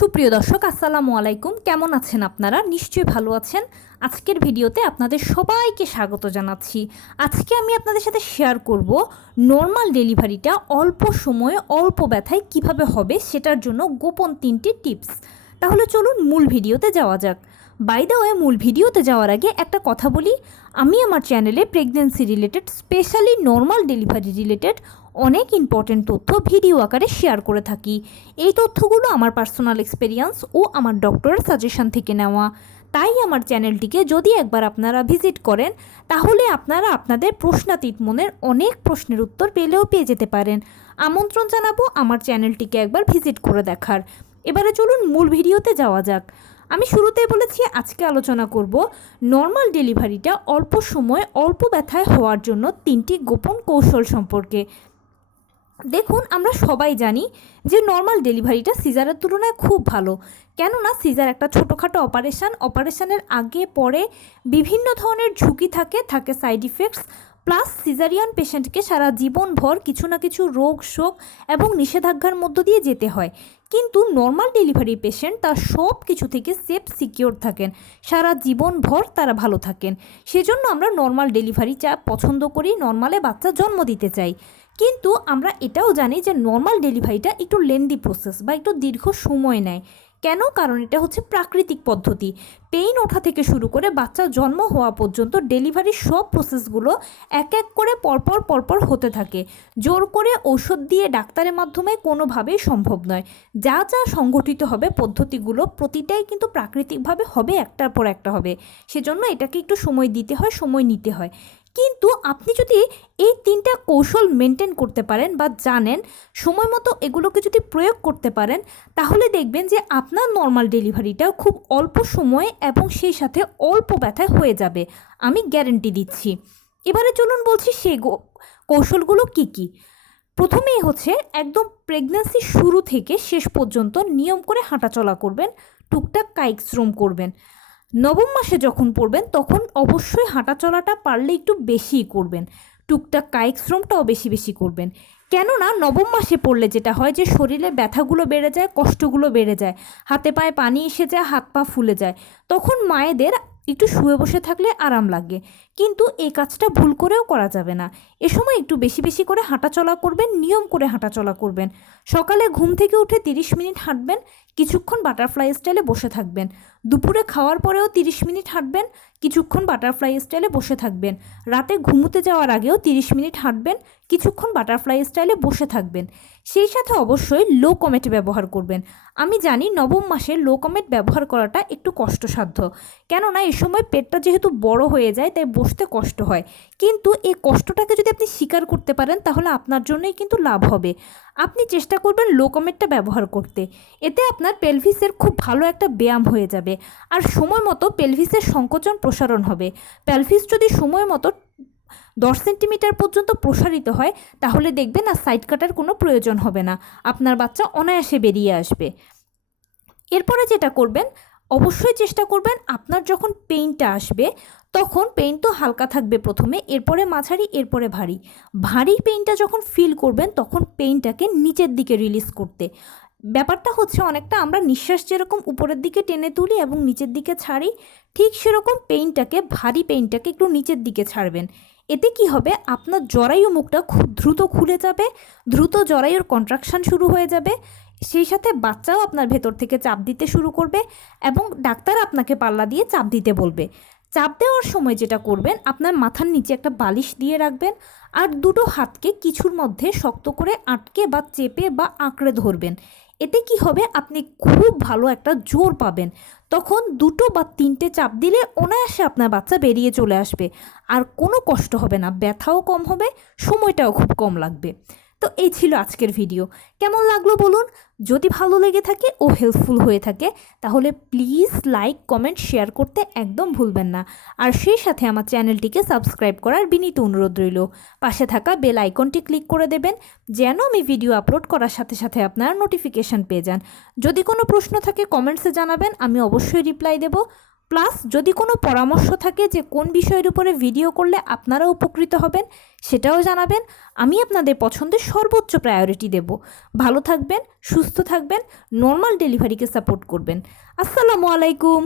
সুপ্রিয় দর্শক আসসালামু আলাইকুম, কেমন আছেন আপনারা? নিশ্চয়ই ভালো আছেন। আজকের ভিডিওতে আপনাদের সবাইকে স্বাগত জানাচ্ছি। আজকে আমি আপনাদের সাথে শেয়ার করব নর্মাল ডেলিভারিটা অল্প সময়ে অল্প ব্যথায় কিভাবে হবে সেটার জন্য গোপন 3টি টিপস। তাহলে চলুন মূল ভিডিওতে যাওয়া যাক। বাই দ্য ওয়ে, মূল ভিডিওতে যাওয়ার আগে একটা কথা বলি, আমি আমার চ্যানেলে pregnancy related, specially normal delivery related অনেক ইম্পর্টেন্ট তথ্য ভিডিও আকারে শেয়ার করে থাকি। এই তথ্যগুলো আমার পার্সোনাল এক্সপেরিয়েন্স ও আমার ডক্টরের সাজেশন থেকে নেওয়া। তাই আমার চ্যানেলটিকে যদি একবার আপনারা ভিজিট করেন তাহলে আপনারা আপনাদের প্রশ্নাতীত মনের অনেক প্রশ্নের উত্তর পেয়ে যেতে পারেন। আমন্ত্রণ জানাবো আমার চ্যানেলটিকে একবার ভিজিট করে দেখার। এবারে চলুন মূল ভিডিওতে যাওয়া যাক। আমি শুরুতেই বলেছি আজকে আলোচনা করব নর্মাল ডেলিভারিটা অল্প সময় অল্প ব্যথায় হওয়ার জন্য 3টি গোপন কৌশল সম্পর্কে। দেখুন, আমরা সবাই জানি যে নর্মাল ডেলিভারিটা সিজারের তুলনায় খুব ভালো। কেননা সিজার একটা ছোটোখাটো অপারেশনের আগে পরে বিভিন্ন ধরনের ঝুঁকি থাকে সাইড ইফেক্টস, প্লাস সিজারিয়ান পেশেন্টকে সারা জীবনভর কিছু না কিছু রোগ শোক এবং নিষেধাজ্ঞার মধ্য দিয়ে যেতে হয়। কিন্তু নর্মাল ডেলিভারি পেশেন্ট তার সব কিছু থেকে সেফ সিকিওর থাকেন, সারা জীবনভর তারা ভালো থাকেন। সেজন্য আমরা নর্মাল ডেলিভারি পছন্দ করি, নর্মালে বাচ্চা জন্ম দিতে চাই। কিন্তু আমরা এটাও জানি যে নর্মাল ডেলিভারিটা একটু লেন্দি প্রসেস বা একটু দীর্ঘ সময় নেয়। কেন? কারণ এটা হচ্ছে প্রাকৃতিক পদ্ধতি। পেইন ওঠা থেকে শুরু করে বাচ্চা জন্ম হওয়া পর্যন্ত ডেলিভারির সব প্রসেসগুলো এক এক করে পরপর হতে থাকে। জোর করে ঔষধ দিয়ে ডাক্তারের মাধ্যমে কোনোভাবেই সম্ভব নয়। যা সংগঠিত হবে পদ্ধতিগুলো প্রতিটাই কিন্তু প্রাকৃতিকভাবে হবে, একটার পর একটা হবে। সেজন্য এটাকে একটু সময় দিতে হয়, সময় নিতে হয়। কিন্তু আপনি যদি এই 3টা কৌশল মেনটেন করতে পারেন বা জানেন, সময় মতো এগুলোকে যদি প্রয়োগ করতে পারেন, তাহলে দেখবেন যে আপনার নর্মাল ডেলিভারিটাও খুব অল্প সময়ে এবং সেই সাথে অল্প ব্যথায় হয়ে যাবে। আমি গ্যারেন্টি দিচ্ছি। এবারে চলুন বলছি সেই কৌশলগুলো কি কি। প্রথমেই হচ্ছে একদম প্রেগন্যান্সি শুরু থেকে শেষ পর্যন্ত নিয়ম করে হাঁটাচলা করবেন, টুকটাক কায়িক শ্রম করবেন। নবম মাসে যখন পড়বেন তখন অবশ্যই হাঁটাচলাটা পারলে একটু বেশিই করবেন, টুকটাক কায়িক শ্রমটাও বেশি করবেন। কেননা নবম মাসে পড়লে যেটা হয় যে শরীরে ব্যথাগুলো বেড়ে যায়, কষ্টগুলো বেড়ে যায়, হাতে পায়ে পানি এসে যায়, হাত পা ফুলে যায়। তখন মায়েদের একটু শুয়ে বসে থাকলে আরাম লাগে, কিন্তু এই কাজটা ভুল করেও করা যাবে না। এ সময় একটু বেশি করে হাঁটাচলা করবেন, নিয়ম করে হাঁটাচলা করবেন। সকালে ঘুম থেকে উঠে 30 মিনিট হাঁটবেন, কিছুক্ষণ বাটারফ্লাই স্টাইলে বসে থাকবেন। দুপুরে খাওয়ার পরেও 30 মিনিট হাঁটবেন, কিছুক্ষণ বাটারফ্লাই স্টাইলে বসে থাকবেন। রাতে ঘুমোতে যাওয়ার আগেও 30 মিনিট হাঁটবেন, কিছুক্ষণ বাটারফ্লাই স্টাইলে বসে থাকবেন। সেই সাথে অবশ্যই লো কমেট ব্যবহার করবেন। আমি জানি নবম মাসে লো কমেট ব্যবহার করাটা একটু কষ্টসাধ্য, কেননা এই সময় পেটটা যেহেতু বড় হয়ে যায় তাই বসতে কষ্ট হয়। কিন্তু এই কষ্টটাকে যদি আপনি স্বীকার করতে পারেন তাহলে আপনার জন্যই কিন্তু লাভ হবে। আপনি চেষ্টা করবেন লো কমেটটা ব্যবহার করতে। এতে আপনার পেলভিসের খুব ভালো একটা ব্যায়াম হয়ে যাবে, আর সময় মতো পেলভিসের সংকোচন প্রসারণ হবে। পেলভিস যদি সময় মতো 10 সেন্টিমিটার পর্যন্ত প্রসারিত হয় তাহলে দেখবেন আর সাইড কাটার কোনো প্রয়োজন হবে না, আপনার বাচ্চা অনায়াসে বেরিয়ে আসবে। এরপরে যেটা করবেন, অবশ্যই চেষ্টা করবেন আপনার যখন পেইনটা আসবে তখন পেইন তো হালকা থাকবে প্রথমে, এরপরে মাঝারি, এরপরে ভারী পেইনটা যখন ফিল করবেন তখন পেইনটাকে নিচের দিকে রিলিজ করতে। ব্যাপারটা হচ্ছে অনেকটা আমরা নিঃশ্বাস যেরকম উপরের দিকে টেনে তুলি এবং নিচের দিকে ছাড়ি, ঠিক সেরকম ভারী পেইনটাকে একটু নিচের দিকে ছাড়বেন। এতে কি হবে, আপনার জরায়ু মুখটা খুব দ্রুত খুলে যাবে, দ্রুত জরায়ুর কন্ট্রাকশান শুরু হয়ে যাবে। সেই সাথে বাচ্চাও আপনার ভেতর থেকে চাপ দিতে শুরু করবে এবং ডাক্তার আপনাকে পাল্লা দিয়ে চাপ দিতে বলবে। চাপ দেওয়ার সময় যেটা করবেন, আপনার মাথার নিচে একটা বালিশ দিয়ে রাখবেন আর দুটো হাতকে কিছুর মধ্যে শক্ত করে আটকে বা চেপে বা আঁকড়ে ধরবেন। এতে কি হবে, আপনি খুব ভালো একটা জোর পাবেন। তখন 2 বা 3টে চাপ দিলে অনায়াসে আপনার বাচ্চা বেরিয়ে চলে আসবে, আর কোনো কষ্ট হবে না, ব্যথাও কম হবে, সময়টাও খুব কম লাগবে। তো এই ছিল আজকের ভিডিও। কেমন লাগলো বলুন? যদি ভালো লেগে থাকে ও হেল্পফুল হয়ে থাকে তাহলে প্লিজ লাইক, কমেন্ট, শেয়ার করতে একদম ভুলবেন না। আর সেই সাথে আমার চ্যানেলটিকে সাবস্ক্রাইব করার বিনীত অনুরোধ রইল। পাশে থাকা বেল আইকনটি ক্লিক করে দেবেন যেন আমি ভিডিও আপলোড করার সাথে সাথে আপনারা নোটিফিকেশান পেয়ে যান। যদি কোনো প্রশ্ন থাকে কমেন্টসে জানাবেন, আমি অবশ্যই রিপ্লাই দেব। প্লাস যদি কোনো পরামর্শ থাকে যে কোন বিষয়ের উপরে ভিডিও করলে আপনারা উপকৃত হবেন সেটাও জানাবেন। আমি আপনাদের পছন্দের সর্বোচ্চ প্রায়োরিটি দেব। ভালো থাকবেন, সুস্থ থাকবেন, নর্মাল ডেলিভারিকে সাপোর্ট করবেন। আসসালামু আলাইকুম।